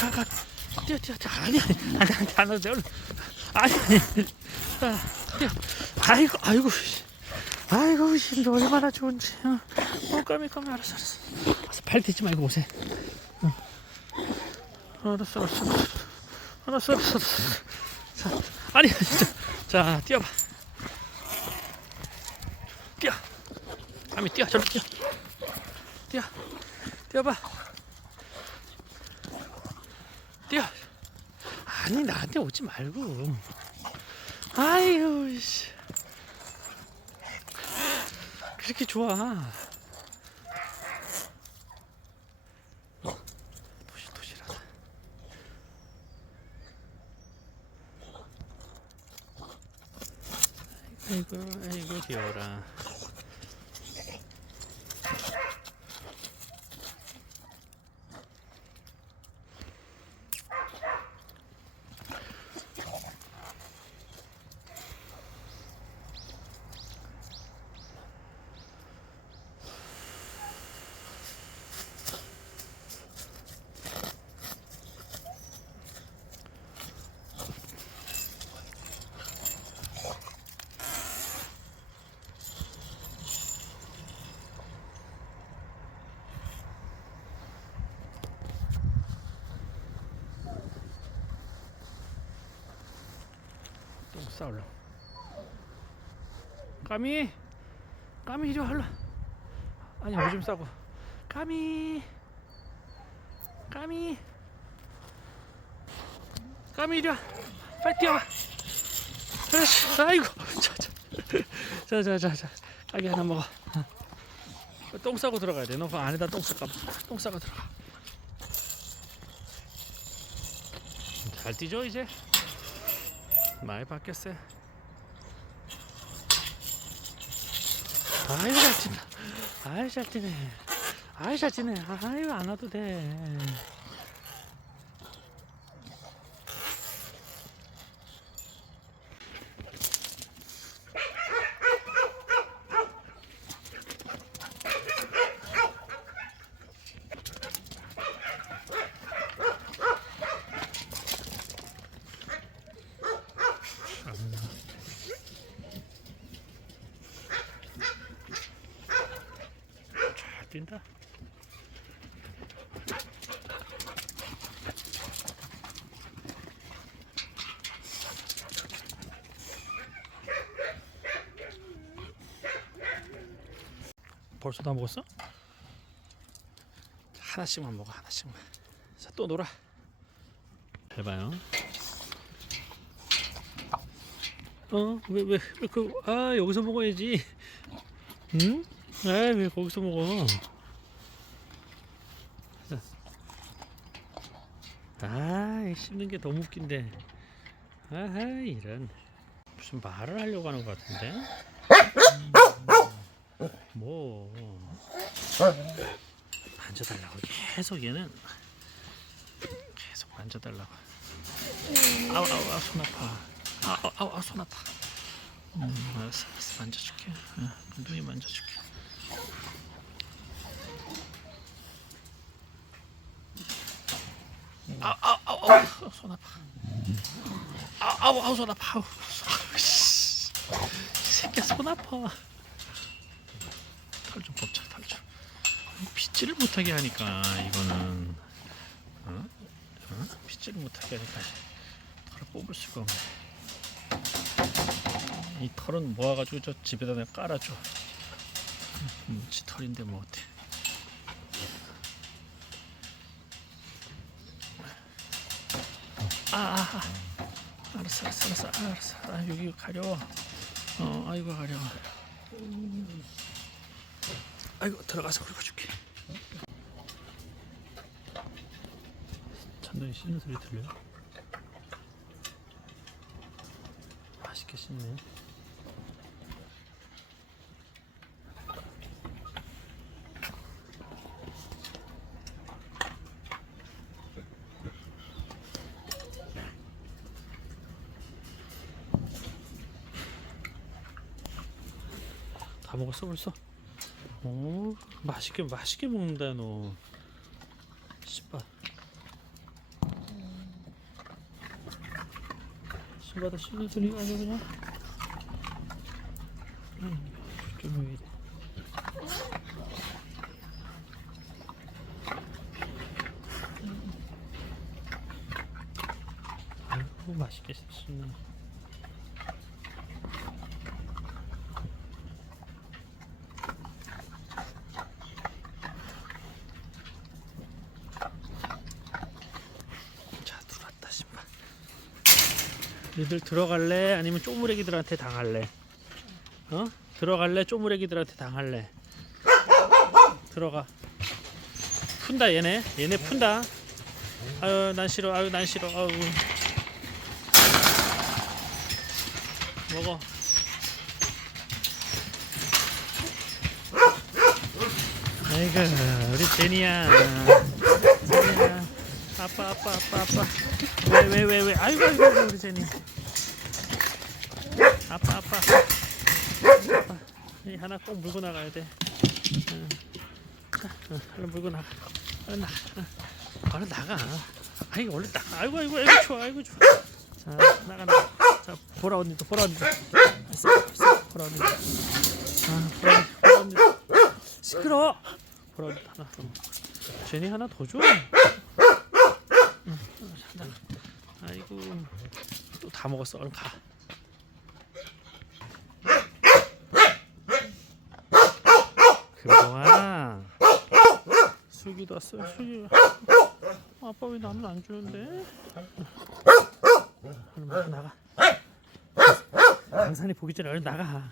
가, 가. 뛰어, 뛰어, 뛰어. 아니, 아니, 안 돼, 안 돼, 얼른. 아니, 아니. 아, 뛰어. 아이고, 아이고. 씨. 아이고, 씨, 너 얼마나 좋은지. 어, 어 까미, 까미, 알았어, 알았어. 알았어, 발 대지 말고 오세요. 어. 알았어, 알았어. 알았어, 알았어, 알았어. 자, 아니, 진짜. 자, 뛰어봐. 뛰어. 까미, 뛰어, 저리 뛰어. 뛰어. 뛰어봐. 뛰어. 아니 나한테 오지 말고. 아유 씨. 그렇게 좋아. 도시 도시라다. 아이고 아이고 귀여워라. 싸울라. 까미, 까미 이리 와 할라. 아니 오줌 싸고. 까미, 까미, 까미 이리 와. 빨리 뛰어와. 아이고, 자자, 자자자 자. 까기 하나 먹어. 어. 똥 싸고 들어가야 돼. 너 그 안에다 똥 싸까 똥 싸고 들어가. 잘 뛰죠 이제. 많이 바뀌었어요. 아이고 잘 뛴다. 아이 잘 뛰네. 아이 잘 뛰네. 아이고 안 와도 돼. 잘 뛴다. 벌써 다 먹었어? 하나씩만 먹어 하나씩만. 자 또 놀아. 잘 봐요. 어? 왜, 왜, 왜, 그, 아, 여기서 먹어야지. 응? 아, 왜 거기서 먹어? 아, 씹는 게 너무 웃긴데. 아하, 이런. 무슨 말을 하려고 하는 것 같은데? 음, 뭐. 만져달라고. 계속 얘는. 계속 만져달라고. 아우, 아우, 아우, 손 아파. 아우, 아우, 아우, 손 아파. 음, 알았어, 알았어. 만져줄게. 어, 눈이 만져줄게. 아우, 아우, 아우, 아우, 손 아파. 아우, 아우, 아우, 손 아파. 아우, 아우, 씨. 이 새끼 손 아파. 털 좀 뽑자, 털 좀. 빗질을 못하게 하니까 이거는 어? 어? 빗질을 못하게 하니까 털을 뽑을 수가 없네. 이 털은 모아가지고 저 집에다 내가 깔아줘. 음, 지 털인데 뭐 어때? 아, 아, 아. 알았어, 알았어, 알았어, 아, 알았어. 아, 여기 가려워. 어, 아이고 가려워. 아이고 들어가서 긁어줄게. 천둥이 씻는 소리 들려요? 맛있게 씻네. 먹었어 벌써? 오 어, 맛있게 맛있게 먹는다 너. 씨발. 신발다 신는 소리 아주 그냥? 음, 좀 이래 아이고 맛있게 씹네. 니들 들어갈래? 아니면 쪼무레기들한테 당할래? 어? 들어갈래? 쪼무레기들한테 당할래? 들어가. 푼다 얘네. 얘네 푼다. 아유 난 싫어. 아유 난 싫어. 아유 먹어. 아이고 우리 제니야 아빠 아빠 아빠 아빠. 왜왜 왜 왜? 아이고 아이고 우리 제니. 아빠 아빠. 아빠. 이 하나 꼭 물고 나가야 돼. 응. 자, 응, 얼른 물고 나가. 얼른 나가 응. 얼른 나가. 아이고 얼른 나가. 아이고 아이고 아이고 좋아 아이고 좋아 자 나가 나가. 자 보라 언니도 보라 언니도 있어, 있어, 보라 언니도 아 보라 언니 보라 언니. 시끄러. 보라 언니 하나 더. 제니 하나 더 줘. 응, 하나. 아이고 또 다 먹었어. 얼른 가. 금동아 수기도 왔어 수기 아빠 왜 나는 안 주는데? 얼른 먹고 나가. 강산이 보기 전에 얼른 나가